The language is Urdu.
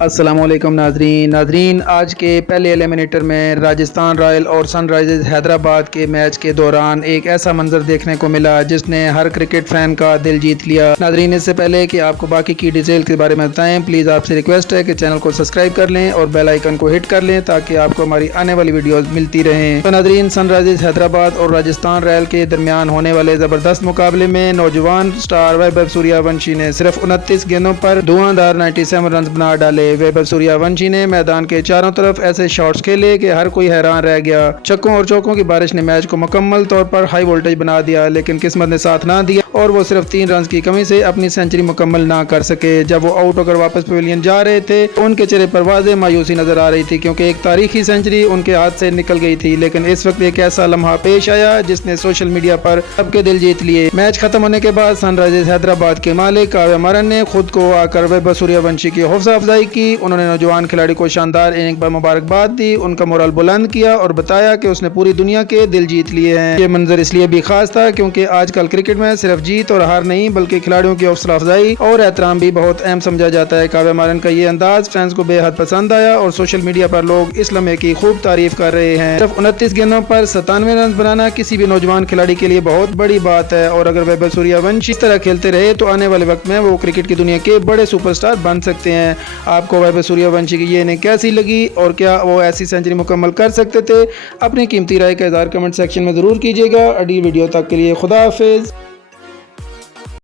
السلام علیکم ناظرین آج کے پہلے ایلیمنیٹر میں راجستھان رائل اور سن رائزرز حیدرآباد کے میچ کے دوران ایک ایسا منظر دیکھنے کو ملا جس نے ہر کرکٹ فین کا دل جیت لیا۔ ناظرین اس سے پہلے کہ آپ کو باقی کی ڈیٹیل کے بارے میں بتائیں، پلیز آپ سے ریکویسٹ ہے کہ چینل کو سبسکرائب کر لیں اور بیل آئیکن کو ہٹ کر لیں تاکہ آپ کو ہماری آنے والی ویڈیوز ملتی رہیں۔ تو ناظرین سن رائزرز حیدرآباد اور راجستھان رائل کے درمیان ہونے والے زبردست مقابلے میں نوجوان سٹار ویبھو سوریہ ونشی نے صرف 29 گیندوں پر دھواندار 97 رنز بنا ڈالے۔ ویبھو سوریہ ونشی نے میدان کے چاروں طرف ایسے شاٹس کھیلے کہ ہر کوئی حیران رہ گیا۔ چھکوں اور چوکوں کی بارش نے میچ کو مکمل طور پر ہائی وولٹیج بنا دیا، لیکن قسمت نے ساتھ نہ دیا اور وہ صرف 3 رنز کی کمی سے اپنی سینچری مکمل نہ کر سکے۔ جب وہ آؤٹ ہو کر واپس پویلین جا رہے تھے ان کے چہرے پر واضح مایوسی نظر آ رہی تھی، کیونکہ ایک تاریخی سینچری ان کے ہاتھ سے نکل گئی تھی۔ لیکن اس وقت ایک ایسا لمحہ پیش آیا جس نے سوشل میڈیا پر سب کے دل جیت لیے۔ میچ ختم ہونے کے بعد سن رائزرز حیدرآباد کے مالک کاویہ مارن نے خود کو آ کر ویبھو سوریہ ونشی کی حوصلہ افزائی کی۔ انہوں نے نوجوان کھلاڑی کو شاندار اننگ پر مبارکباد دی، ان کا مورال بلند کیا اور بتایا کہ اس نے پوری دنیا کے دل جیت لیے ہیں۔ یہ منظر اس لیے بھی خاص تھا کیونکہ آج کل کرکٹ میں صرف جیت اور ہار نہیں بلکہ کھلاڑیوں کی حوصلہ افزائی اور احترام بھی بہت اہم سمجھا جاتا ہے۔ کاویہ مارن کا یہ انداز فینس کو بے حد پسند آیا اور سوشل میڈیا پر لوگ اس لمحے کی خوب تعریف کر رہے ہیں۔ صرف 29 گیندوں پر 97 رنز بنانا کسی بھی نوجوان کھلاڑی کے لیے بہت بڑی بات ہے، اور اگر ویبھو سوریہ ونشی اس طرح کھیلتے رہے تو آنے والے وقت میں وہ کرکٹ کی دنیا کے بڑے سپر سٹار بن سکتے ہیں۔ آپ کو ویبھو سوریہ ونشی کی یہ اننگ کیسی لگی اور کیا وہ ایسی سینچری مکمل کر سکتے تھے؟ اپنی قیمتی رائے کا اظہار کمنٹ سیکشن میں ضرور کیجیے گا۔ اگلی ویڈیو تک کے لیے خدا حافظ۔